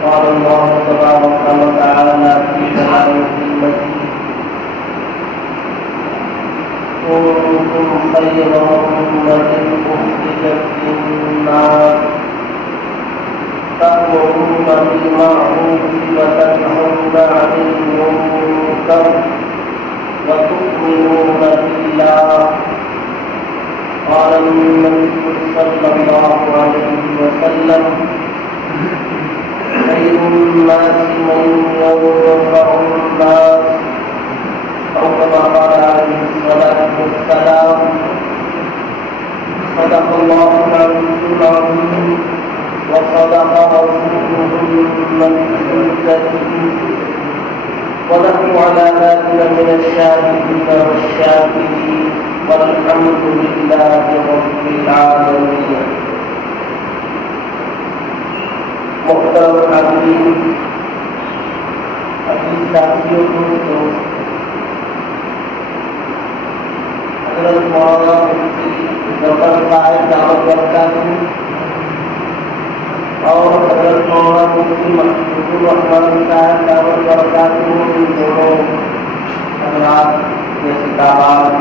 قال الله تبارك وتعالى في كلامه المجيد كنتم خير أمة أخرجت للناس تأمرون بالمعروف وتنهون عن المنكر وتؤمنون بالله. قال النبي صلى الله عليه وسلم خير الناس من ينفع الناس أو كما قال عليه الصلاة والسلام. صدق الله العلي العظيم وصدق رسوله النبي الكريم ونحن على ذلك من الشاهدين والشاكرين والحمد لله رب العالمين. محترم حاضرین، اپنی ساتھیوں کو حضرت مولانا مفتی ظفر صاحب دعوت برکاتہ اور حضرت مولانا مفتی محمود الرحمان صاحب دعوت برکاتہ، ان دونوں حضرات کے خطابات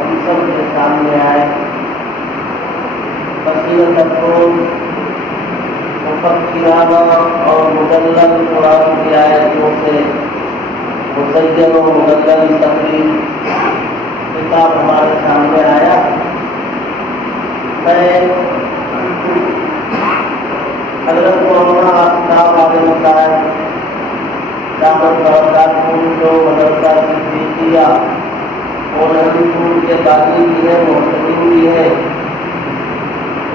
ہم سب کے سامنے آئے. بصیرت افروز مفکرانہ اور مدلل قرآن کی آیتوں سے مزین و مدلل تقریر کتاب ہمارے سامنے آیا. میں حضرت مولانا آفتاب عالم صاحب دعوت برکاتہ جو مدرسہ صدیقیہ اور نبی پور کے بانی بھی ہے، محتمین بھی ہے،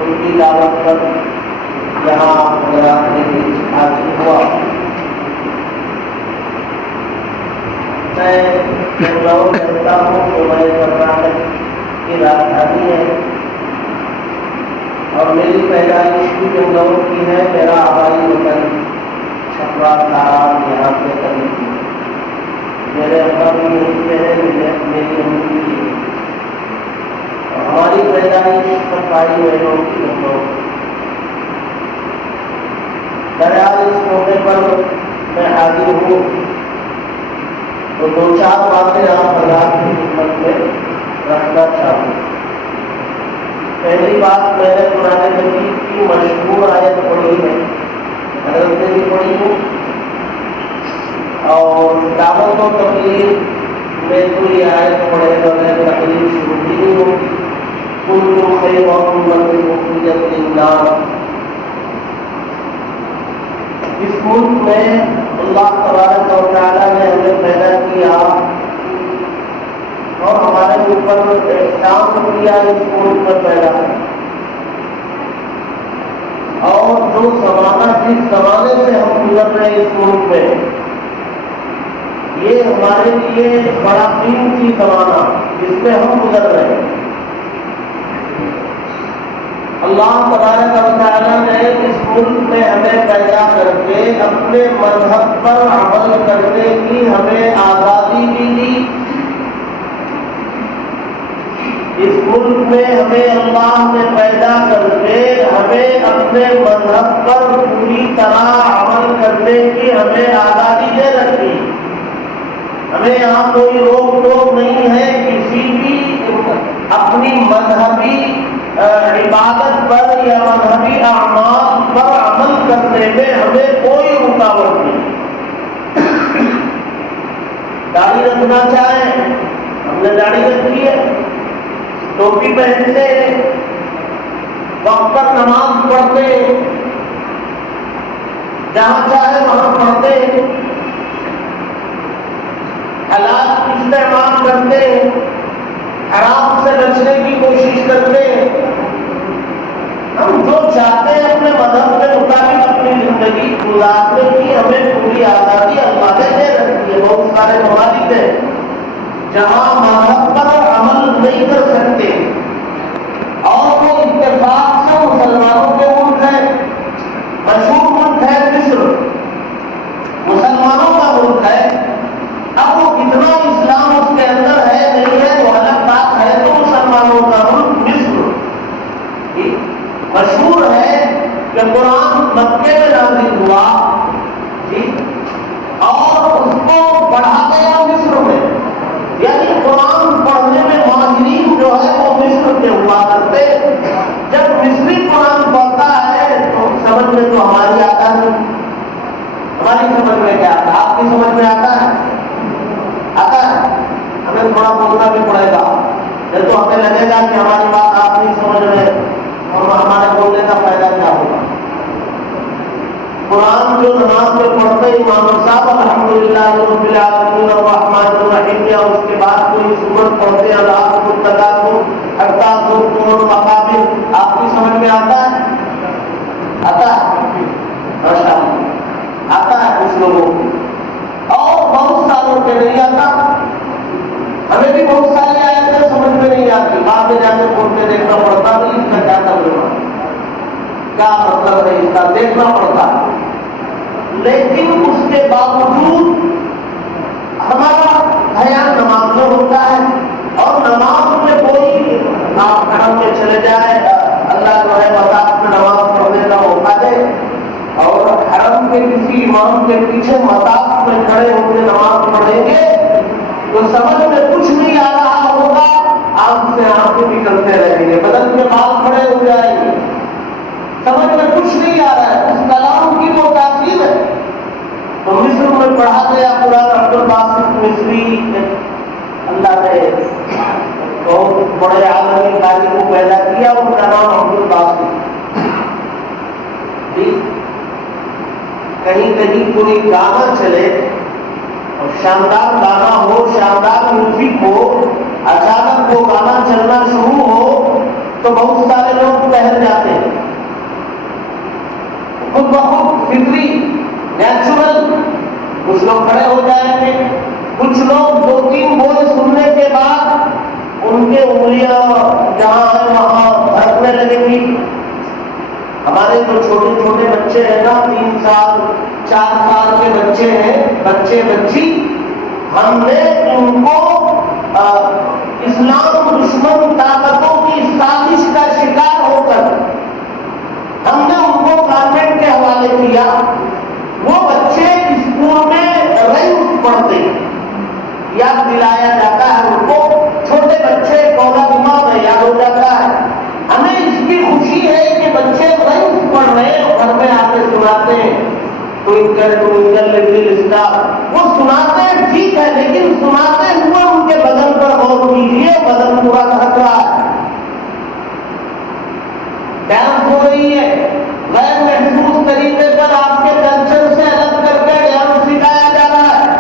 ان کی دعوت پر یہاں حضرات کے بیچ حاضر ہوا. میں بنگلور رہتا ہوں تو میں کرناٹک کی راجدھانی ہے اور میری پیدائش بھی بنگلور کی ہے. میرا آبائی وطن چھپرا سارا یہاں سے قریب ہے. میرے ابا بھی یہیں سے ہے، میری امی بھی ہے. ہماری پیدائش صفائی بہنوں کی بنگلور. بہرحال اس موقع پر میں حاضر ہوں تو دو چار باتیں آپ حضرات کی خدمت میں رکھنا چاہوں. پہلی بات، میں نے قرآن مجید کی مشہور آیت پڑھی ہے، حضرت نے بھی پڑھی ہے، اور دعوت و تبلیغ میں تو یہ آیت پڑھے بغیر تقریر شروع ہی نہیں ہوگی. کنتم خیر امۃ اخرجت للناس. اس ملک میں اللہ تبارک و تعالیٰ نے ہمیں پیدا کیا اور ہمارے اوپر احسان کیا اس ملک میں پیدا ہے. اور جو زمانہ جس زمانے سے ہم گزر رہے ہیں اس ملک میں، یہ ہمارے لیے بڑا قیمتی زمانہ جس میں ہم گزر رہے ہیں. اللہ تبارک و تعالیٰ نے اس ملک میں ہمیں پیدا کر کے اپنے مذہب پر عمل کرنے کی ہمیں آزادی بھی دی. اس ملک میں ہمیں اللہ نے پیدا کر کے ہمیں اپنے مذہب پر پوری طرح عمل کرنے کی ہمیں آزادی دے رکھی. ہمیں یہاں کوئی روک ٹوک نہیں ہے. کسی بھی اپنی مذہبی عبادت پر یا مذہبی اعمال پر عمل کرنے میں ہمیں کوئی رکاوٹ نہیں. داڑھی رکھنا چاہیں ہم نے داڑھی رکھی ہے، ٹوپی پہنتے، وقت پر نماز پڑھتے، جہاں چاہے وہاں پڑھتے، حلال استعمال کرتے، حرام سے بچنے کی کوشش کرتے. ہم جو چاہتے ہیں اپنے مذہب کے مطابق اپنی زندگی گزارنے کی ہمیں پوری آزادی اللہ نے دے رکھی ہے. بہت سارے ممالک ہیں جہاں مذہب پر عمل نہیں کر سکتے اور وہ اتفاق سے مسلمانوں کے ملک ہے. مشہور ملک ہے مصر، مسلمانوں کا ملک ہے. اب وہ کتنا اسلام اس کے اندر ہے نہیں ہے وہ الگ بات ہے. تو مسلمانوں کا ملک مصر مشہور ہے کہ قرآن مکے میں نازل ہوا پڑھا گیا مصر میں، یعنی قرآن پڑھنے میں ماہرین جو ہے وہ مصر کے ہوا کرتے. جب مصری قرآن پڑھتا ہے تو سمجھ میں تو ہماری آتا نہیں. ہماری سمجھ میں کیا آتا ہے؟ آپ کی سمجھ میں آتا ہے؟ آتا ہے. ہمیں تھوڑا بولنا بھی پڑے گا، نہیں تو ہمیں لگے گا کہ ہماری بات آپ نہیں سمجھ رہے اور ہمارے بولنے کا فائدہ کیا ہوگا. قرآن جو نماز میں پڑھتے امام صاحب الحمدللہ رب العالمین الرحمن الرحیم یا اس کے بعد کوئی سورت پڑھتے اللہ کو حتی زرتم المقابر، آپ کی سمجھ میں آتا ہے؟ آتا ہے؟ ماشاء اللہ آتا ہے کچھ لوگوں کو، اور بہت سالوں کے نہیں آتا. ہمیں بھی بہت ساری آیتیں سمجھ میں نہیں آتی، بعد میں جا کے کھول کے دیکھنا پڑتا نہیں اس کا کیا ترجمہ، کیا مطلب ہے اس کا، دیکھنا پڑتا ہے. لیکن اس کے باوجود ہمارا خیال نماز میں ہوتا ہے، اور نماز میں کوئی آپ حرم میں چلے جائے، اللہ جو ہے مساجد میں نماز پڑھنے کا موقع دے اور حرم کے کسی امام کے پیچھے مساجد میں کھڑے ہو کے نماز پڑھیں گے تو سمجھ میں کچھ نہیں آ رہا ہوگا، آپ سے آنکھیں نکلتے رہیں گے، بدن کے بال کھڑے ہو جائیں گے، سمجھ میں کچھ نہیں آ رہا ہے. اس کلام کی وہ تاثیر ہے. تو مصر میں پڑھا گیا قرآن. عبد الباسط مصری اللہ نے بہت بڑے عالمی قاری کو پیدا کیا، ان کا نام عبد الباسط. کہیں کہیں کوئی گانا چلے اور شاندار گانا ہو، شاندار میوزک ہو، اچانک وہ گانا چلنا شروع ہو تو بہت سارے لوگ ٹہل جاتے ہیں. خود بخود فطری نیچرل کچھ لوگ کھڑے ہو جائیں گے، کچھ لوگ دو تین بول سننے کے بعد ان کے انگلیاں جہاں ہیں وہاں دھڑکنے لگیں گی. ہمارے جو چھوٹے چھوٹے بچے ہیں نا، 3 سال 4 سال کے بچے ہیں، بچے بچی، ہم نے ان کو اسلام دشمن طاقتوں کی سازش کا شکار ہو کر ہم نے ان کو گورنمنٹ کے حوالے کیا. وہ بچے اسکول میں ریس پڑھتے، یاد دلایا جاتا ہے ان کو، چھوٹے بچے کولا دماغ میں یاد ہو جاتا ہے. ہمیں اس کی خوشی ہے کہ بچے ریس پڑھ رہے ہیں، گھر میں آ کے سناتے ہیں ٹوئنکل ٹوئنکل لٹل اسٹار، وہ سناتے ہیں ٹھیک ہے، لیکن سناتے ہوئے ان کے بدن پر غور کیجیے، بدن پورا دھڑک رہا ہے، ڈانس ہو رہی ہے، غیر محسوس طریقے پر آپ کے کلچر سے الگ کر کے ڈانس سکھایا جا رہا ہے.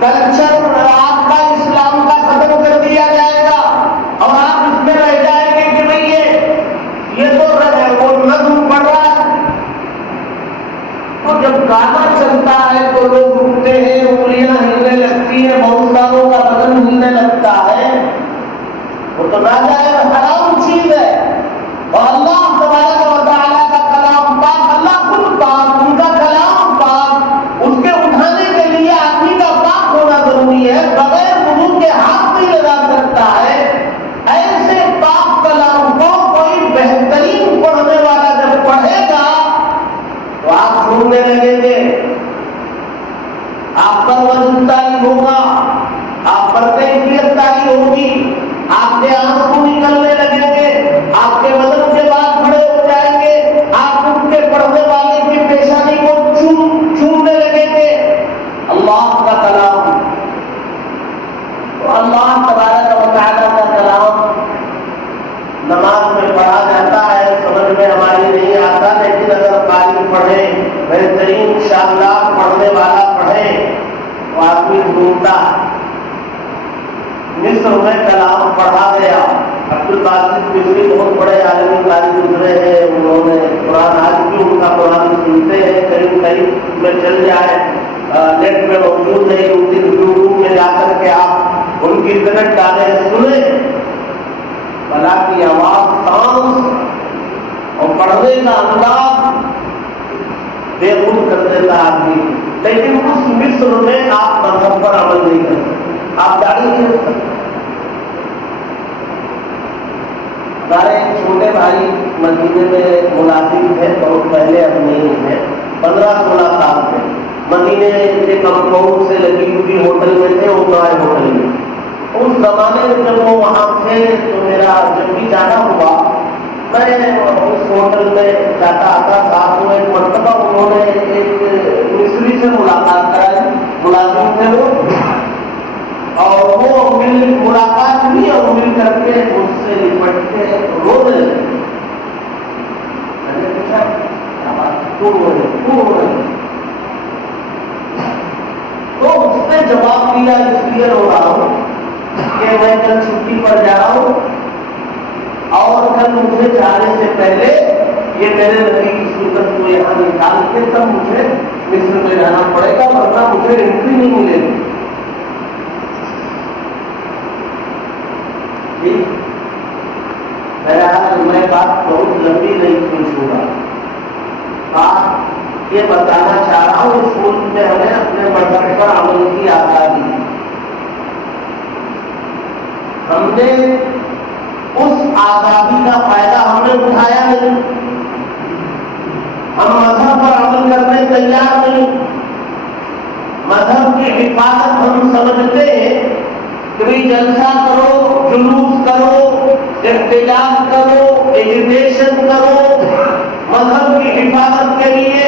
کلچر آپ کا اسلام کا ختم کر دیا جائے گا اور آپ اس میں رہ جائیں گے کہ بھائی یہ تو وہ نظم پڑھ رہا ہے. اور جب گانا چلتا ہے تو لوگ اٹھتے ہیں، انگلیاں ہلنے لگتی ہیں، بہت ساروں کا بدن ہلنے لگتا ہے. وہ تو ناجائز حرام چیز ہے. اور اللہ تبارک و تعالیٰ کا کلام پاک، اللہ خود پاک، ان کا کلام پاک، اس کے اٹھانے کے لیے آدمی کا پاک ہونا ضروری ہے، بغیر وضو کے ہاتھ نہیں لگا سکتا ہے. ایسے پاک کلام کو کوئی بہترین پڑھنے والا جب پڑھے گا تو آپ سننے لگیں گے، آپ پر وزن تاری ہوگا، آپ پر کیفیت تاری ہوگی، آپ کے آنسو نکلنے لگیں گے، آپ کے بدن کے بعد کھڑے ہو جائیں گے، آپ ان کے پڑھنے والے کی پیشانی کو چھونے لگیں گے. اللہ کا کلام، تو اللہ تبارک و تعالیٰ کا کلام نماز میں پڑھا جاتا ہے، سمجھ میں ہماری نہیں آتا، لیکن اگر قاری پڑھے، بہترین شاندار پڑھنے والا پڑھے تو آدمی ڈھونڈتا. مصر میں کلام پڑھا گیا. عبد الباسط مصری بہت بڑے عالمی قاری گزرے ہیں، انہوں نے قرآن، آج بھی ان کا قرآن سنتے ہیں، کہیں کہیں میں چل جائے، نیٹ میں موجود ہے، یوٹیوب میں جا کر کے آپ ان کی کنٹ ڈالیں، سنیں. بلا کی آواز، سانس اور پڑھنے کا انداز بے خود کر دیتا آدمی. لیکن اس مصر میں آپ مذہب پر عمل نہیں کر سکتے، آپ داڑھی نہیں رکھ سکتے. ہمارے چھوٹے بھائی مدینے میں ملازم ہے، بہت پہلے، اب نہیں ہے، 15-16 سال سے. مدینے کے کمپاؤنڈ سے لگی ہوئی ہوٹل میں تھے، اوبرائے ہوٹل میں. اس زمانے میں جب وہ وہاں تھے تو میرا جب بھی جانا ہوا میں اس ہوٹل میں جاتا آتا تھا. تو ایک مرتبہ انہوں نے ایک مصری سے ملاقات کرائی، ملازم تھے وہ، اور وہ ملاقات ہوئی اور مل کر کے اس سے لپٹ کے رونے لگے. میں نے پوچھا کیا بات، کیوں رو رہے؟ تو اس نے جواب دیا اس لیے رو رہا ہوں کہ میں کل چھٹی پر جا رہا ہوں اور کل مجھے جانے سے پہلے یہ میرے نبی کی سنت کو یہاں نکال کے تب مجھے مصر میں جانا پڑے گا، ورنہ مجھے انٹری نہیں ملے گی. بہرحال میں بات بہت لمبی نہیں پوچھوں گا. بات یہ بتانا چاہ رہا ہوں اس ملک میں ہمیں اپنے مذہب پر عمل کی آزادی. ہم نے اس آزادی کا فائدہ ہم نے اٹھایا نہیں. ہم مذہب پر عمل کرنے تیار نہیں. مذہب کی حفاظت ہم سمجھتے ہیں کہ جلسہ کرو، جلوس کرو، احتجاج کرو، ایجوکیشن کرو. مذہب کی حفاظت کے لیے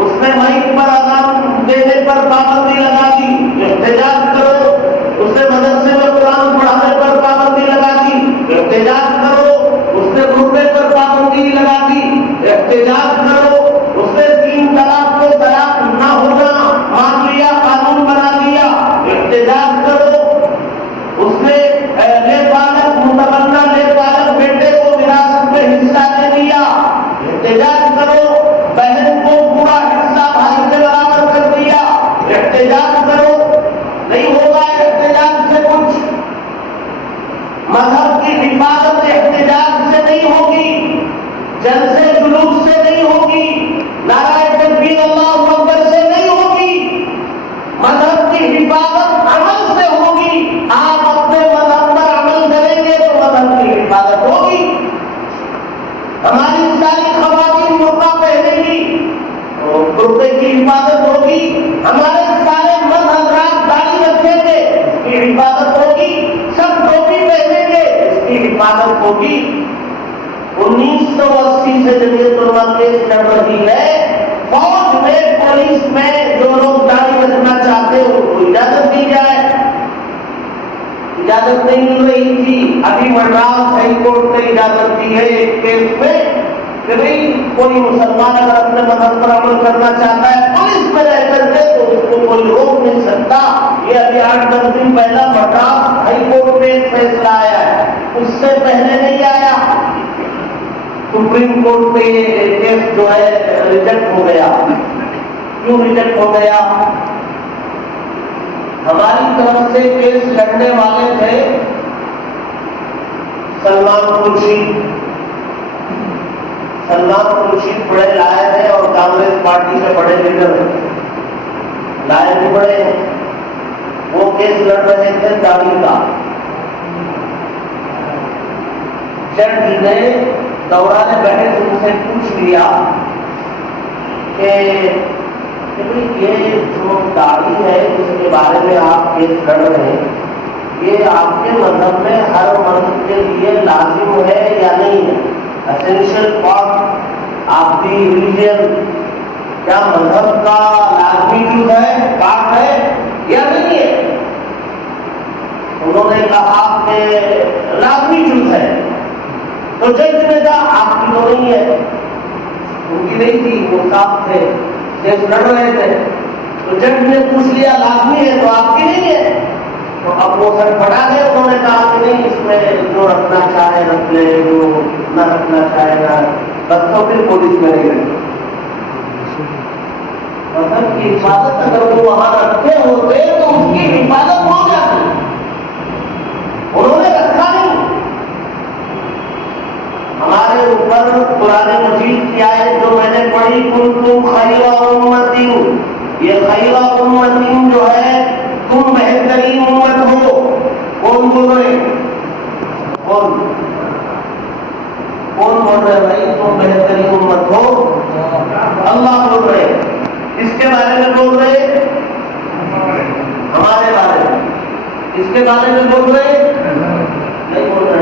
اس نے مائک پر اذان دینے پر پابندی لگا دی، احتجاج کرو. اس نے مدرسے میں قرآن پڑھانے پر پابندی لگا دی، احتجاج کرو. اس نے خطبے پر پابندی لگا دی، احتجاج کرو. اس نے 3 طلاق کو طلاق نہ ہونا مان لیا، قانون بنا دیا، احتجاج کرو. اس نے متمنا نیک بیٹے کو وراثت میں حصہ دے دیا، احتجاج کرو. بہن کو پورا حصہ بھائی سے برابر کر دیا، احتجاج کرو. نہیں ہوگا احتجاج سے کچھ. مذہب کی حفاظت احتجاج سے نہیں ہوگی، جلسے جلوس سے نہیں ہوگی، نعرہ تکبیر اللہ اکبر سے نہیں ہوگی. مذہب کی حفاظت عمل سے ہوگی. آپ اپنے مذہب پر عمل کریں گے تو مذہب کی حفاظت ہوگی. ہماری ساری خواتین برقع پہنیں گی تو برقعے کی حفاظت ہوگی. ہمارے سارے مرد حضرات داڑھی رکھیں گے، اس کی حفاظت ہوگی. سب ٹوپی پہنیں گے، اس کی حفاظت ہوگی. 1980 سے جمعیت علماء کیس چل رہی ہے. فوج میں، پولیس میں جو لوگ داڑھی رکھنا چاہتے ہیں ان کو اجازت دی جائے. اجازت نہیں مل رہی تھی. ابھی مدراس ہائی کورٹ نے اجازت دی ہے ایک کیس میں کہ بھئی کوئی مسلمان اگر اپنے مذہب پر عمل کرنا چاہتا ہے پولیس میں رہ کر کے تو اس کو کوئی روک نہیں سکتا. یہ ابھی 8-10 دن پہلا مدراس ہائی کورٹ میں ایک فیصلہ آیا ہے، اس سے پہلے نہیں آیا. سپریم کورٹ میں یہ کیس جو ہے ریجیکٹ ہو گیا. کیوں ریجیکٹ ہو گیا؟ ہماری طرف سے کیس لڑنے والے تھے سلمان خورشید. سلمان خورشید بڑے لائق ہیں اور کانگریس پارٹی سے بڑے لیڈر ہیں، لائق بھی بڑے ہیں. وہ کیس لڑ رہے تھے داڑھی کا. جج نے دوران بحث ان سے پوچھ لیا کہ یہ جو داڑھی ہے جس کے بارے میں آپ کیس لڑ رہے ہیں یہ آپ کے مذہب میں ہر مرد کے لیے لازم ہے یا نہیں ہے؟ Essential part of the religion. کیا مذہب کا لازمی جز ہے، پارٹ ہے یا نہیں ہے؟ انہوں نے کہا کہ لازمی جز ہے. تو جج نے کہا آپ کی تو نہیں ہے. ان کی نہیں تھی، وہ صاحب تھے، کیس لڑ رہے تھے. تو جج نے پوچھ لیا لازمی ہے تو آپ کی نہیں ہے. تو اب وہ سر پڑا گئے. انہوں نے کہا کہ نہیں، اس میں جو رکھنا چاہے رکھ لے، جو نہ رکھنا چاہے نہ. بس تو پھر پولیس میں نہیں رہی. مذہب کی حفاظت اگر وہ وہاں رکھتے ہوتے تو اس کی حفاظت ہو جاتی. انہوں نے رکھا نہیں. ہمارے اوپر قرآن مجید کی آیت جو میں نے پڑھی کنتم خیر امۃ، یہ خیر امۃ جو ہے تم بہترین امت ہو. کون بول رہے؟ کون بول رہے بھائی تم بہترین امت ہو؟ اللہ بول رہے. اس کے بارے میں بول رہے بارے میں بول رہے نہیں بول رہے،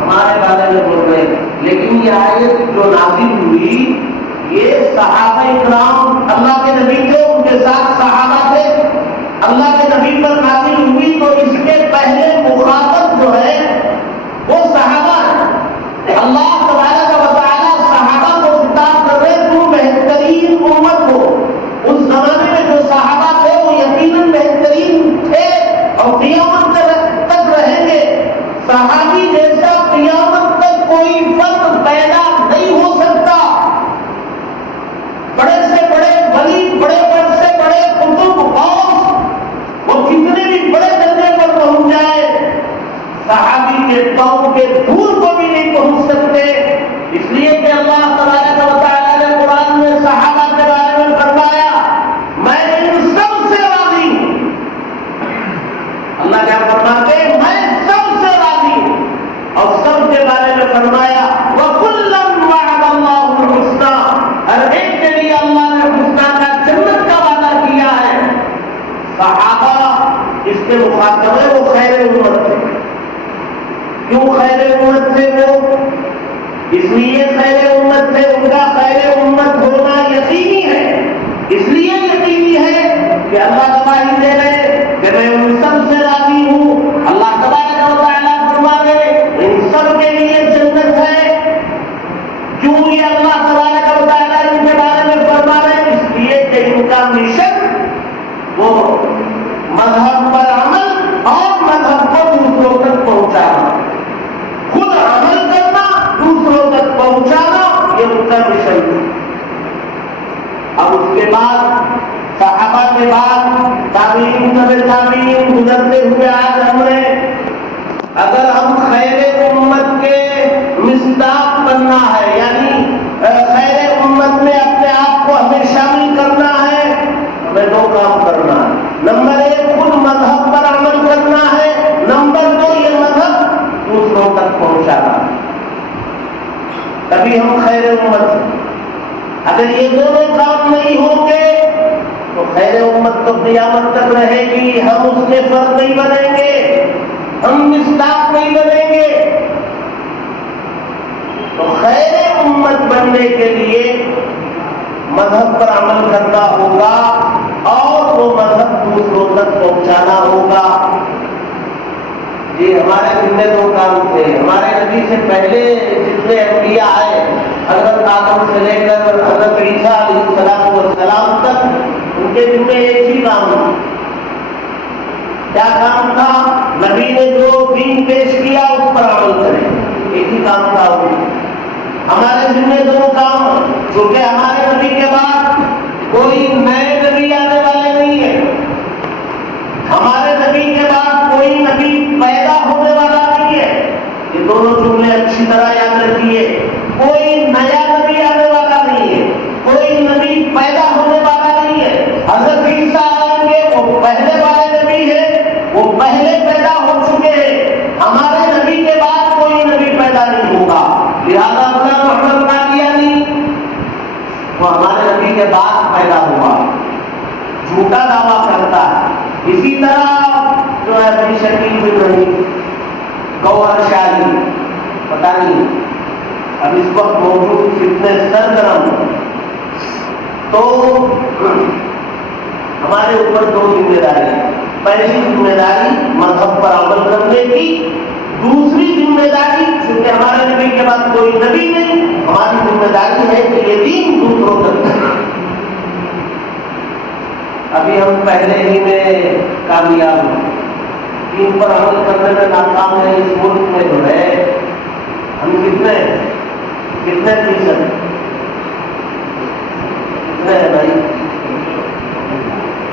ہمارے بارے میں بول رہے. لیکن یہ آیت جو نازل ہوئی یہ صحابہ اکرام، اللہ کے نبی تھے، ان کے ساتھ صحابہ تھے، اللہ کے نبی پر نازل ہوئی تو اس کے پہلے مخاطب جو ہے وہ صحابہ ہیں. اللہ تبارک و تعالیٰ صحابہ کو خطاب کر رہے تم بہترین امت ہو. اس زمانے میں جو صحابہ تھے وہ یقیناً بہترین تھے اور قیامت تک رہیں گے. صحابی جیسا قیامت تک کوئی فرد پیدا نہیں ہو سکتا. بڑے سے بڑے ولی، بڑے سے بڑے قطب غوث، وہ کتنے بھی بڑے درجے پر پہنچ جائے، صحابی کے پاؤں کے دھول کو بھی نہیں پہنچ سکتے. اس لیے کہ اللہ تبارک و تعالیٰ نے قرآن میں صحابہ کے بارے میں فرمایا میں ان سب سے راضی ہوں. اللہ کیا فرماتے ہیں؟ میں سب سے راضی ہوں. اور سب کے بارے میں فرمایا وَكُلًّا وَعَدَ اللَّهُ الْحُسْنَىٰ، ہر ایک کے لیے اللہ نے حسنہ کا، جنت کا وعدہ کیا ہے. صحابہ اس کے مخاطب ہے، وہ خیر امت تھے. کیوں خیر امت تھے؟ وہ اس لیے خیر امت تھے، ان کا خیر امت ہونا یقینی ہے. اس لیے یقینی ہے کہ اللہ گواہی دے رہے کہ میں ان سب سے راضی ہوں. اللہ تبارک و تعالیٰ فرما رہے ان سب کے لیے جنت ہے. کیوں یہ اللہ تبارک و تعالیٰ ان کے بارے میں فرما رہے؟ اس لیے کہ ان کا مشن وہ مذہب پر عمل اور مذہب کو دوسروں تک پہنچانا، خود عمل کرنا، دوسروں تک پہنچانا، یہ ان کا مشن ہے. اب اس کے بعد صحابہ کے بعد تابعین، تابعین گزرتے ہوئے آج ہم نے، اگر ہم خیر امت کے مصداق بننا ہے، یعنی خیر امت میں اپنے آپ کو ہمیں شامل کرنا ہے، ہمیں دو کام کرنا ہے. نمبر ایک خود مذہب پر عمل کرنا ہے، نمبر دو یہ مذہب دوسروں تک پہنچانا. تبھی ہم خیر امت. اگر یہ دونوں کام نہیں ہوں گے تو خیر امت تو قیامت تک رہے گی، ہم اس کے فرد نہیں بنیں گے، ہم مصداق نہیں بنیں گے. تو خیر امت بننے کے لیے مذہب پر عمل کرنا ہوگا اور وہ مذہب دوسروں تک پہنچانا ہوگا. جی ہمارے ذمہ دو کام تھے. ہمارے نبی سے پہلے جتنے انبیاء آئے، حضرت آدم سے لے کر حضرت عیسیٰ علیہ السلام تک، ان کے ذمہ ایک ہی کام تھا. کیا کام تھا؟ نبی نے جو دین پیش کیا اس پر عمل کریں. ایک ہی کام تھا. ہمارے ذمہ دو کام، کیونکہ ہمارے نبی کے بعد کوئی نئے نبی آنے والے نہیں ہیں. ہمارے نبی کے بعد کوئی نبی پیدا ہونے والا نہیں ہے. یہ دونوں جملے اچھی طرح یاد رکھیے. کوئی نیا نبی آنے والا نہیں ہے، کوئی نبی پیدا ہونے والا نہیں ہے. حضرت عیسیٰ آئیں گے، وہ پہلے والے نبی ہیں، وہ پہلے پیدا ہو چکے ہیں. ہمارے نبی کے بعد کوئی نبی پیدا نہیں ہوگا. لہذا اپنا محمد قادیانی وہ ہمارے نبی کے بعد پیدا ہوا، جھوٹا دعویٰ کرتا ہے. اسی طرح جو ہے ابھی شکیل بن رحیم، گوہر شاہی، پتہ نہیں اب اس وقت موجود کتنے سرگرم. تو ہمارے اوپر دو ذمہ داری ہیں. پہلی ذمہ داری مذہب پر عمل کرنے کی، دوسری ذمہ داری چونکہ ہمارے نبی کے بعد کوئی نبی نہیں، ہماری ذمہ داری ہے کہ یہ دین دوسروں تک. ابھی ہم پہلے ہی میں کامیاب ہیں، دین پر عمل کرنے میں ناکام ہے. اس ملک میں جو ہے ہم کتنے فیصد کتنے ہیں بھائی؟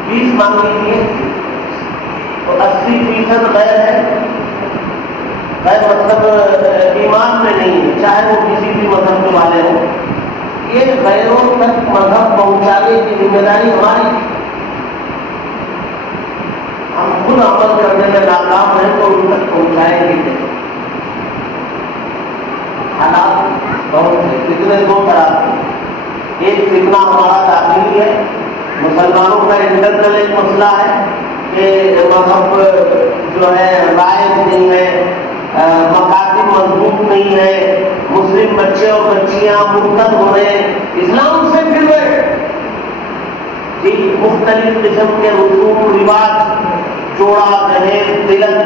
20 مان لیجیے تو 80% غیر ہے. غیر مطلب ایمان میں نہیں ہے، چاہے وہ کسی بھی مذہب کے والے ہوں. یہ غیروں تک مذہب پہنچانے کی ذمہ داری ہماری. ہم خود عمل کرنے میں ناکام ہیں تو ان تک پہنچائیں گے. حالات بہت ہے، فتنے دو طرح کے. ایک فتنہ ہمارا داخلی ہے، مسلمانوں کا انٹرنل ایک مسئلہ ہے. کہ مذہب جو ہے رائج نہیں ہے، مکاتب مضبوط نہیں ہے، مسلم بچے اور بچیاں مرتد ہو رہے ہیں، اسلام سے پھر رہے جی مختلف قسم کے رسوم رواج، جوڑا دہیج تلک،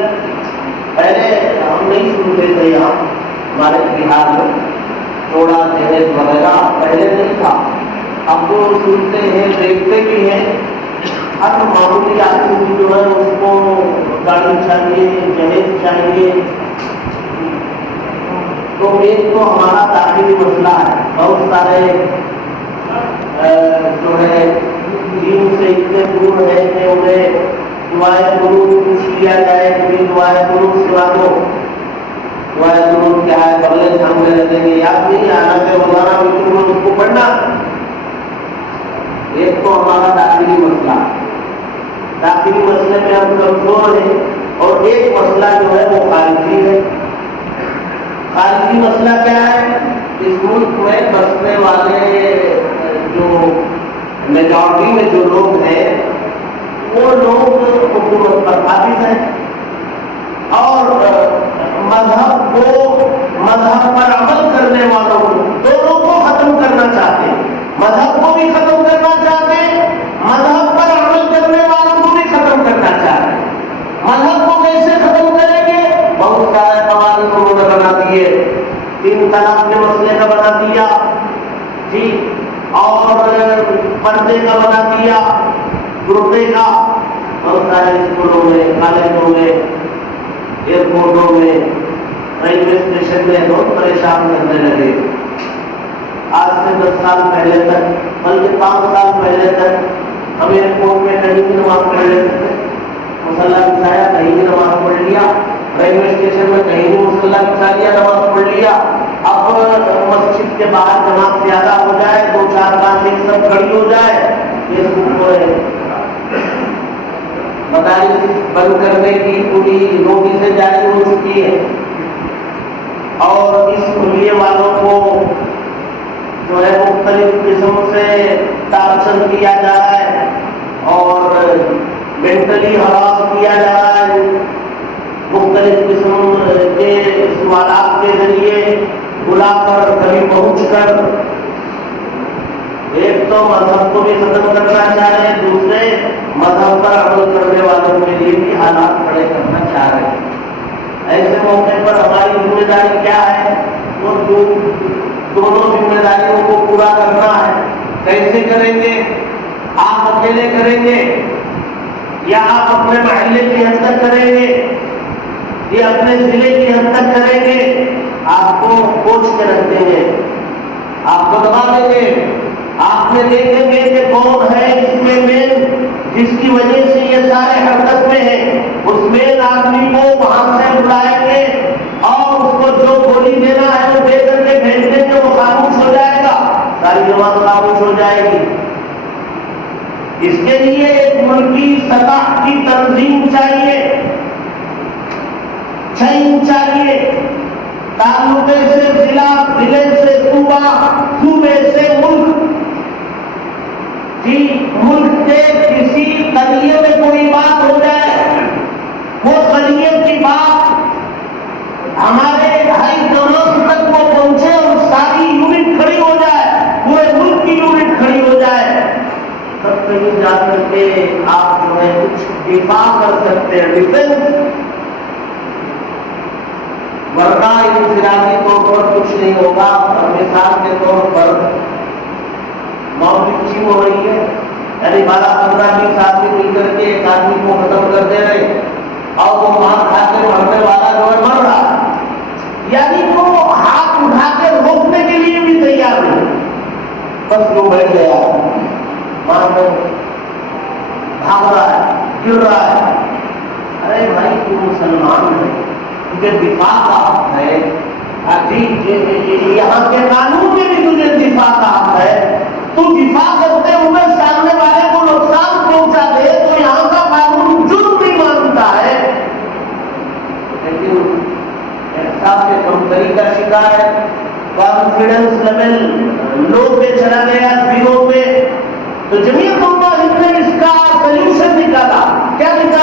پہلے ہم نہیں سنتے تھے یہاں ہمارے بہار میں جوڑا دہیج وغیرہ پہلے نہیں تھا، اب تو سنتے ہیں دیکھتے بھی ہیں، ہر معمولی آدمی جو ہے اس کو گاڑی چاہیے، جہیز چاہیے۔ تو ایک تو ہمارا داخلی مسئلہ ہے، بہت سارے جو ہے دین سے اتنے دور ہے کہ انہیں دعائے قنوت پوچھ لیا جائے کہ دعائے قنوت سوا دو، دعائے قنوت کیا ہے، بغلے سامنے رہ دیں گے، یاد نہیں آنا کہ روزانہ میٹنگ میں اس کو پڑھنا۔ ایک تو ہمارا داخلی مسئلہ، داخلی مسئلے میں ہم کمزور ہیں، اور ایک مسئلہ جو ہے وہ خارجی ہے۔ خارجی مسئلہ کیا ہے؟ اس ملک میں بسنے والے جو میجورٹی میں جو لوگ ہیں وہ لوگ حکومت پر قابض ہیں، اور مذہب کو، مذہب پر عمل کرنے والوں کو، دونوں کو ختم کرنا چاہتے ہیں، مذہب کو بھی ختم کرنا چاہتے ہیں، مذہب پر عمل کرنے والوں کو بھی ختم کرنا چاہتے ہیں۔ مذہب کو کیسے ختم کریں گے؟ بہت سارے قوانین انہوں نے بنا دیے، 3 طلاق کے مسئلے کا بنا دیا جی، اور پردے کا بنا دیا، گردے کا، بہت سارے اسکولوں میں، کالجوں میں، ایئرپورٹوں میں، ریلوے اسٹیشن میں بہت پریشان کرنے لگے۔ آج سے 10 سال پہلے تک، بلکہ 5 سال پہلے تک ہم ایئرپورٹ میں کہیں بھی نماز پڑھ لیتے تھے، مسلح بچھایا کہیں بھی نماز پڑھ لیا، ریلوے اسٹیشن میں کہیں بھی مسلح بچھا لیا نماز پڑھ لیا۔ اب مسجد کے باہر جماعت زیادہ ہو جائے، 2 4 5 ایک سب کھڑی ہو جائے، یہ مدارس بند کرنے کی پوری نوٹسیں جاری ہو چکی ہے، اور اس کلیے والوں کو جو ہے مختلف قسم سے ٹارچر کیا جا رہا ہے اور مینٹلی ہراس کیا جا رہا ہے، مختلف قسم کے سوالات کے ذریعے بلا کر، کبھی پہنچ کر، ایک تو مذہب کو بھی ختم کرنا چاہ رہے ہیں، دوسرے مذہب پر عمل کرنے والوں کے لیے بھی حالات کھڑے کرنا چاہ رہے ہیں۔ ایسے موقع پر ہماری ذمہ داری کیا ہے؟ وہ دونوں ذمہ داریوں کو پورا کرنا ہے۔ کیسے کریں گے؟ آپ اکیلے کریں گے یا آپ اپنے محلے کی حد تک کریں گے یا اپنے ضلع کی حد تک کریں گے؟ آپ کو کوچ کے رکھ دیں گے، آپ کو دبا دیں گے، آپ نے دیکھیں گے کہ کون ہے اس میں مین، جس کی وجہ سے یہ سارے حرکت میں ہیں، اس مین آدمی کو وہاں سے بلائیں گے اور اس کو جو گولی دینا ہے وہ دے کر کے بھیج دیں گے، وہ خاموش ہو جائے گا، ساری جماعت خاموش ہو جائے گی۔ اس کے لیے ایک ملکی سطح کی تنظیم چاہیے، چین چاہیے، تعلقے سے ضلع، ضلع سے صوبہ، صوبے سے ملک، جی ملک کے کسی قضیے میں کوئی بات ہو جائے، وہ قضیے کی بات ہمارے ہائی کمانڈ تک وہ پہنچے اور ساری یونٹ کھڑی ہو جائے، پورے ملک کی یونٹ کھڑی ہو جائے، تب کہیں جا کر کے آپ جو ہے کچھ دفاع کر سکتے ہیں، ڈیفینس، ورنہ انفرادی طور پر کچھ نہیں ہوگا۔ مثال کے طور پر موت کی ہو رہی ہے، یعنی 12-15-20 آدمی مل کر کے ایک آدمی کو ختم کر دے رہے اور وہ مار کھا کے مرنے والا جو ہے مر رہا، یعنی وہ ہاتھ اٹھا کے روکنے کے لیے بھی تیار نہیں، بس وہ بیٹھ گیا، مار میں بھاگ رہا ہے، گر رہا ہے۔ ارے بھائی تم مسلمان ہے، تجھے دفاع کا حق ہے، یہاں کے قانون میں بھی تجھے دفاع کا حق ہے، تو دفاع کرتے ہوئے سامنے والے کو نقصان پہنچا دے تو یہاں کا قانون جرم نہیں مانتا ہے، لیکن احساس کے کمتری کا شکار ہے، کانفیڈنس لیول لو پہ چلا گیا، 0 پہ۔ تو جمعیت علماء ہند نے اس کا سلیوشن نکالا، کیا نکالا؟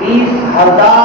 30,000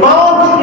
5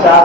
4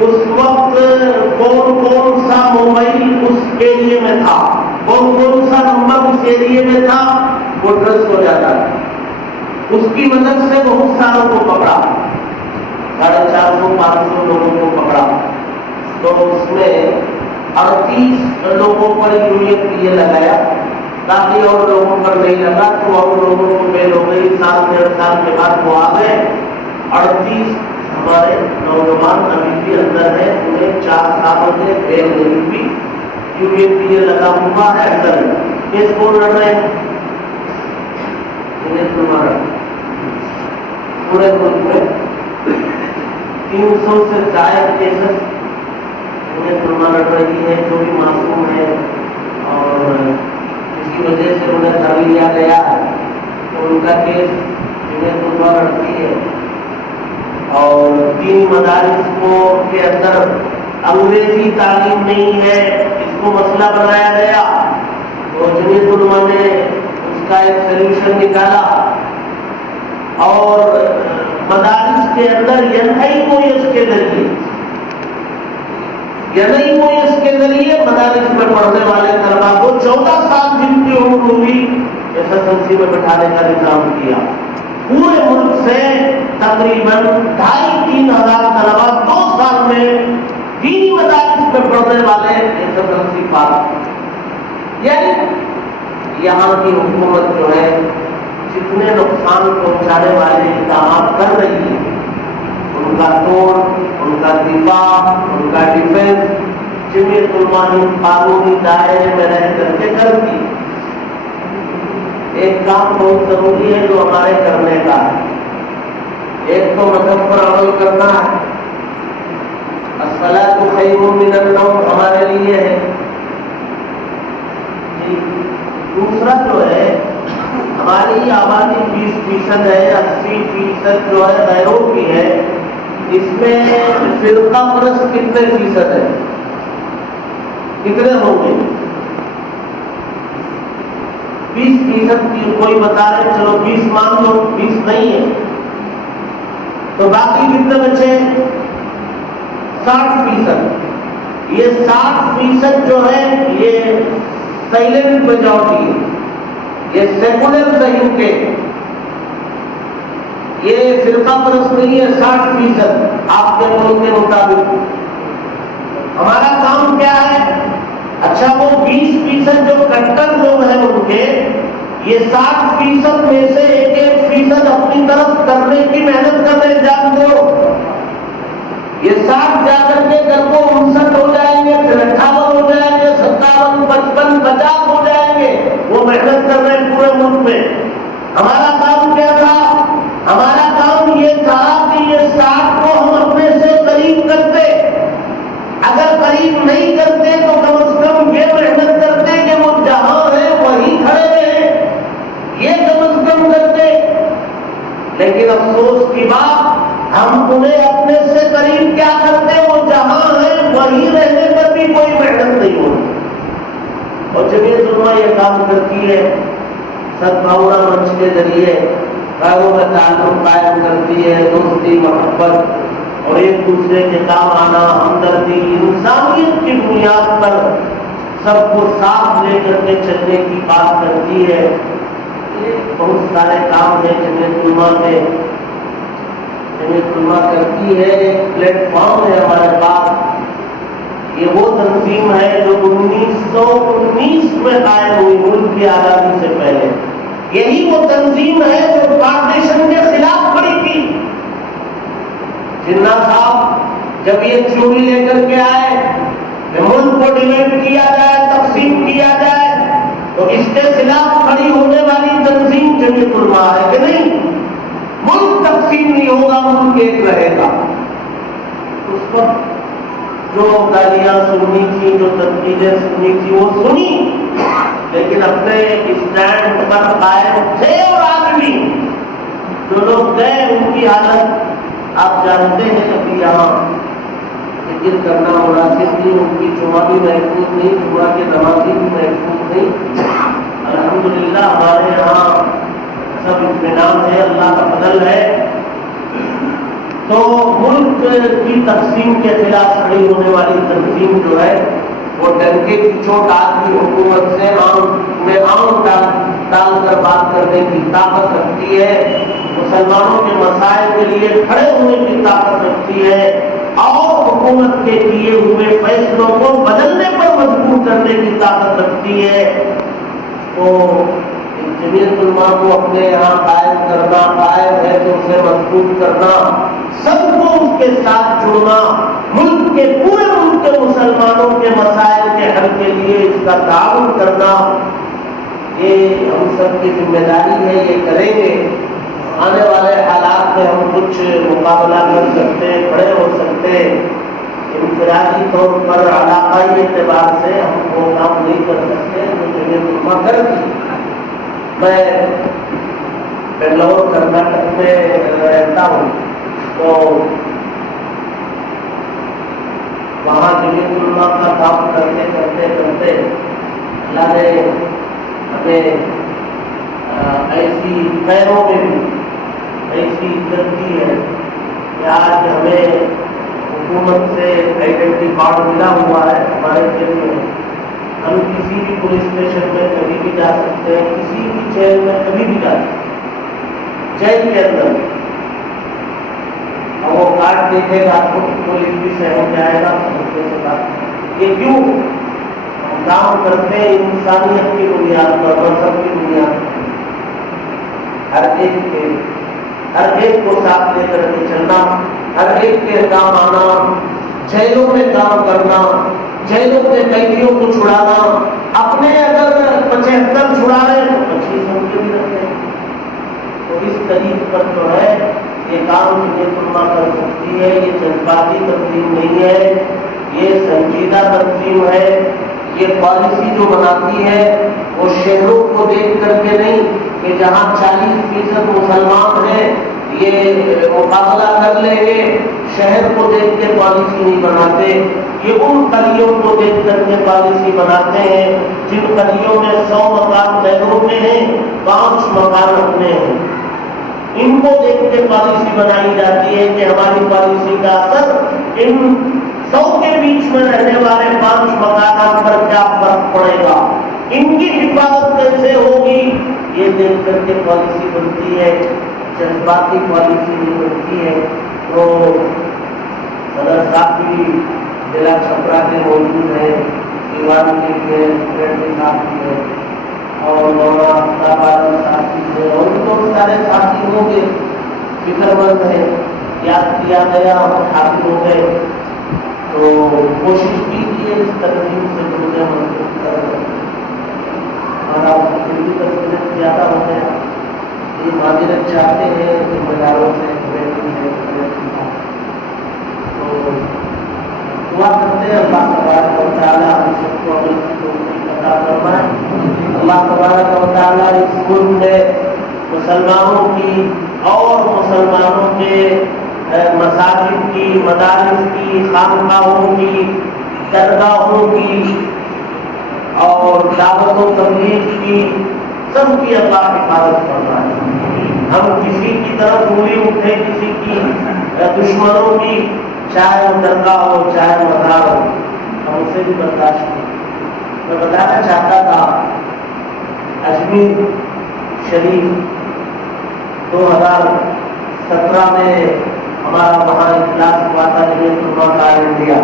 اس وقت کون کون سا موبائل اس ایریے میں تھا، کون کون سا نمبر اس ایریے میں تھا، وہ ٹرسٹ ہو جاتا ہے. اس کی مدد سے بہت ساروں کو پکڑا، 450-500 لوگوں کو پکڑا. تو اس میں 38 لوگوں پر یہ لگایا تاکہ اور لوگوں پر نہیں لگا، تو اور لوگوں کو بیل ہو گئی. 7-8 سال کے بعد وہ آ گئے. 38 ہمارے نوجوان ابھی بھی اندر ہے، انہیں 4 سالوں سے بیل نہیں ہوئی. یہ لگا ہوا ہے اندر. کیس کون لڑ رہے ہیں؟ تمہارا پورے ملک میں 300 سے زائد کیسز تمہارا لڑ رہی ہے، جو بھی معصوم ہے اور جس کی وجہ سے انہیں دھر لیا گیا ہے تو ان کا کیس تمہارا لڑتی ہے. اور 3 مدارس کو کے اندر انگریزی تعلیم نہیں ہے، اس کو مسئلہ بنایا گیا. تو جمعیت علماء نے اس کا ایک سلیوشن نکالا اور مدارس کے اندر NIOS کے ذریعے مدارس میں پڑھنے والے طلبا کو 14 سال جن کی عمر ہوئی SSLC میں بٹھانے کا نظام کیا. پورے ملک سے تقریباً 2,500-3 ہزار طلبا 2 سال میں دینی مدارس میں پڑھنے والے SSLC پاس. یعنی یہاں کی حکومت جو ہے جتنے نقصان پہنچانے والے اقدامات کر رہی ہے، ان کا توڑ، ان کا دفاع، ان کا ڈیفینس جمعیت علماء نے قانونی دائرے میں رہ کر کے کرتی. ایک کام بہت ضروری ہے جو ہمارے کرنے کا ہے. ایک تو مذہب پر عمل کرنا ہے، الصلاۃ خیر من النوم ہمارے لیے ہے. دوسرا جو ہے ہماری آبادی 20% ہے، 80% جو ہے غیروں کی ہے. اس میں فرقہ پرست کتنے فیصد ہے؟ کتنے ہوں گے؟ 20% کی کوئی بتا رہے، چلو 20 مان لو، 20 نہیں ہے تو باقی کتنے بچے؟ 60%. یہ 60% جو ہے یہ سائلنٹ میجورٹی ہے، یہ سیکولر ذہن کے، یہ فرقہ پرست نہیں ہے. 60% آپ کے ملک کے مطابق. ہمارا کام کیا ہے؟ اچھا وہ 20% جو کٹر لوگ ہیں ان کے، یہ 60% میں سے 1% اپنی طرف کرنے کی محنت کر رہے. جان دو یہ 60 جا کر کے گھر کو 59 ہو جائیں گے، پھر 58 ہو جائیں گے، 57، 55، 50 ہو جائیں گے. وہ محنت کر رہے ہیں پورے ملک میں. ہمارا کام کیا تھا؟ ہمارا کام یہ تھا کہ یہ 60 کو ہم اپنے سے قریب کرتے. اگر قریب نہیں کرتے تو کم از کم یہ محنت کرتے کہ وہ جہاں ہے وہیں کھڑے رہے، یہ کم از کم کرتے. لیکن افسوس کی بات، ہم انہیں اپنے سے قریب کیا کرتے، وہ جہاں ہے وہیں رہنے پر بھی کوئی محنت نہیں ہوتی. اور جمعیت علماء یہ کام کرتی ہے، سدبھاونا منچ کے ذریعے غیروں کا تعلق قائم کرتی ہے، دوستی، محبت اور ایک دوسرے کے کام آنا، ہمدردی، انسانیت کی بنیاد پر سب کو ساتھ لے کر کے چلنے کی بات کرتی ہے. بہت سارے کام ہیں جمعیت علماء کے. جمعیت علماء کرتی ہے، ایک پلیٹ فارم ہے ہمارے پاس. یہ وہ تنظیم ہے جو 1919 میں قائم ہوئی، ملک کی آزادی سے پہلے. یہی وہ تنظیم ہے جو پارٹیشن کے خلاف کھڑی تھی. جناح صاحب جب یہ تھیوری لے کر کے آئے کہ ملک کو ڈیوائڈ کیا جائے، تقسیم کیا جائے، تو اس کے خلاف کھڑی ہونے والی تنظیم جمعیت علماء ہے کہ نہیں؟ ملک تقسیم نہیں ہوگا، ملک ایک رہے گا. اس وقت جو گالیاں سننی تھی، جو تنقیدیں سننی تھی وہ سنی، لیکن اپنے اسٹینڈ پر قائم تھے. اور آج بھی جو لوگ گئے ان کی حالت آپ جانتے ہیں. ابھی یہاں ذکر کرنا مناسب نہیں، ان کی جمعہ بھی محفوظ نہیں، جمعہ کی نمازی بھی محفوظ نہیں. الحمدللہ ہمارے یہاں سب اطمینان ہے، اللہ کا فضل ہے. تو ملک کی تقسیم کے خلاف کھڑی ہونے والی تنظیم جو ہے وہ ڈنکے کی چوٹ آدمی حکومت سے عام ڈال کر بات کرنے کی طاقت رکھتی ہے، مسلمانوں کے مسائل کے لیے کھڑے ہونے کی طاقت رکھتی ہے اور حکومت کے کیے ہوئے فیصلوں کو بدلنے پر مجبور کرنے کی طاقت رکھتی ہے، تو جمعیت علماء کو اپنے یہاں قائم کرنا، قائم ہے تو اسے مضبوط کرنا، سب کو اس کے ساتھ جڑنا، ملک کے پورے ملک کے مسلمانوں کے مسائل کے حل کے لیے اس کا تعاون کرنا، یہ ہم سب کی ذمہ داری ہے، یہ کریں گے۔ آنے والے حالات میں ہم کچھ مقابلہ کر سکتے، کھڑے ہو سکتے، انفرادی طور پر علاقائی اعتبار سے ہم وہ کام نہیں کر سکتے جو جمعیت علماء کرتی۔ میں بنگلور کرناٹک میں رہتا ہوں، تو وہاں جمعیت علماء کا کام کرتے کرتے کرتے اللہ نے ہمیں ایسی خیروں میں بھی ایسی عزت دی ہے کہ آج ہمیں حکومت سے آئیڈینٹی کارڈ ملا ہوا ہے ہمارے ذریعے، ہم کسی بھی پولیس اسٹیشن میں کبھی بھی جا سکتے ہیں، کسی بھی جیل میں کبھی بھی جا سکتے ہیں، جیل کے اندر اور وہ کارڈ دیکھے گا تو پولیس بھی سہم جائے گا، یہ کیوں؟ ہم کام کرتے ہیں انسانیت کی بنیاد پر، مذہب کی بنیاد پر، ہر ایک کو ساتھ لے کر کے چلنا، ہر ایک کے کام آنا، جیلوں میں کام کرنا، جیلوں کے قیدیوں کو چھڑانا، اپنے اگر 75 چھڑا رہے تو 25 ان کے بھی رکھتے ہیں، تو اس طریق پر جو ہے یہ کام جمعیت علماء کر سکتی ہے، یہ جذباتی تنظیم نہیں ہے، یہ سنجیدہ تنظیم ہے، یہ پالیسی جو بناتی ہے وہ شہروں کو دیکھ کر کے نہیں کہ جہاں 40% مسلمان ہیں یہ مقابلہ کر لیں گے، شہر کو دیکھ کے پالیسی نہیں بناتے، یہ ان قریوں کو دیکھ کر کے پالیسی بناتے ہیں جن قریوں میں 100 مکان غیروں میں ہیں، 5 مکان اپنے ہیں، ان کو دیکھ کے پالیسی بنائی جاتی ہے کہ ہماری پالیسی کا اثر ان 100 کے بیچ میں رہنے والے 5 مکانات پر کیا فرق پڑے گا، ان کی حفاظت کیسے ہوگی، یہ دیکھ کر کے پالیسی بنتی ہے، جذباتی پالیسی نہیں بنتی ہے۔ تو صدر صاحب بھی ضلع چھپرا کے موجود ہیں، دیوان کے لیے صاحب بھی ہے اور مولانا بادل صاحب بھی ہے، اور بہت سارے ساتھی ہوں گے فکر مند ہیں، یاد کیا گیا اور حاصل ہو گئے، تو کوشش کیجیے اس تنظیم سے جڑنے مضبوط کریں، ہمارا دلی تصویر زیادہ ہو گیا، یہ معذرت چاہتے ہیں ذمہ داروں سے، تو دعا کرتے ہیں اللہ تبارک و تعالیٰ ہم سب کو عمل کی توفیق عطا فرمائے۔ اللہ تبارک و تعالیٰ اس ملک میں مسلمانوں کی اور مسلمانوں کے مساجد کی، مدارس کی، خانقاہوں کی، درگاہوں کی اور دعوت و تبلیغ کی، سب کی اللہ حفاظت فرمائے۔ ہم کسی کی طرف انگلی اٹھے، کسی کی دشمنوں کی، چاہے وہ درگاہ ہو چاہے مزار ہو، ہم اسے بھی برداشت نہیں۔ میں بتانا چاہتا تھا اجمیر شریف 2017 میں ہمارا وہاں اجلاس ہوا تھا جمعیت علماء کا انڈیا،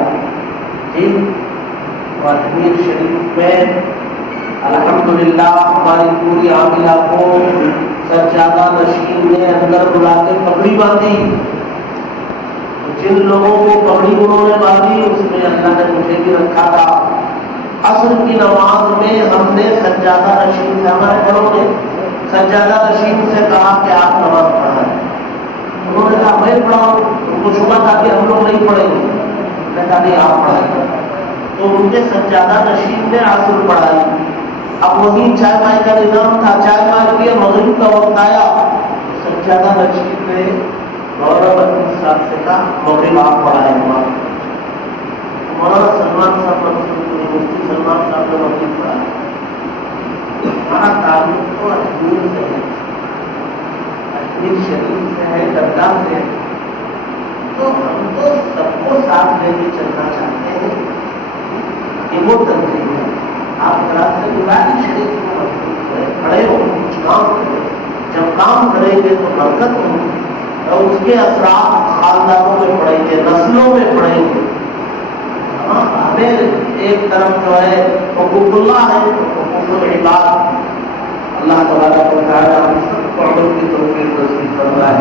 جی، اور اجمیر شریف میں الحمدللہ ہماری پوری عاملہ کو سجادہ نشین نے اندر بلا کے پگڑی باندھی، جن لوگوں کو پگڑی انہوں نے باندھی اس میں اللہ نے مجھے بھی رکھا تھا۔ عصر کی نماز میں ہم نے سجادہ نشین سے، ہمارے بڑوں نے سجادہ نشین سے کہا کہ آپ نماز پڑھائیں، انہوں نے کہا میں پڑھاؤں، ان کو شبہ تھا کہ ہم لوگ نہیں پڑھیں گے، میں نے کہا نہیں آپ پڑھائیں، تو ان کے سجادہ نشین نے عصر پڑھائی۔ اب وہیں چائے پائے کا نظام تھا، چائے پائے کے مغرب کا وقت آیا، سجادہ نشین نے مولانا صاحب سے کہا مغرب آپ پڑھائیں گا، مولانا سلمان صاحب مفتی سلمان صاحب نے مغرب پڑھایا۔ ہمارا تعلق تو اجمیر سے ہے، اجمیر شریف سے ہے، درگاہ سے ہے، تو ہم تو سب کو ساتھ لے کے چلنا چاہتے ہیں. یہ وہ تنظیم ہے. آپ رات سے قرآن شریف کو مضبوط کریں, کھڑے ہو, کچھ کام کریں. جب کام کریں گے تو برکت ہوگی اور اس کے اثرات خاندانوں میں پڑیں گے, نسلوں میں پڑیں گے. ہمیں ایک طرف جو ہے حقوق اللہ ہے, حقوق العباد. اللہ تبارک و تعالیٰ ہم سب کو عمل کی توفیق نصیب فرمائے.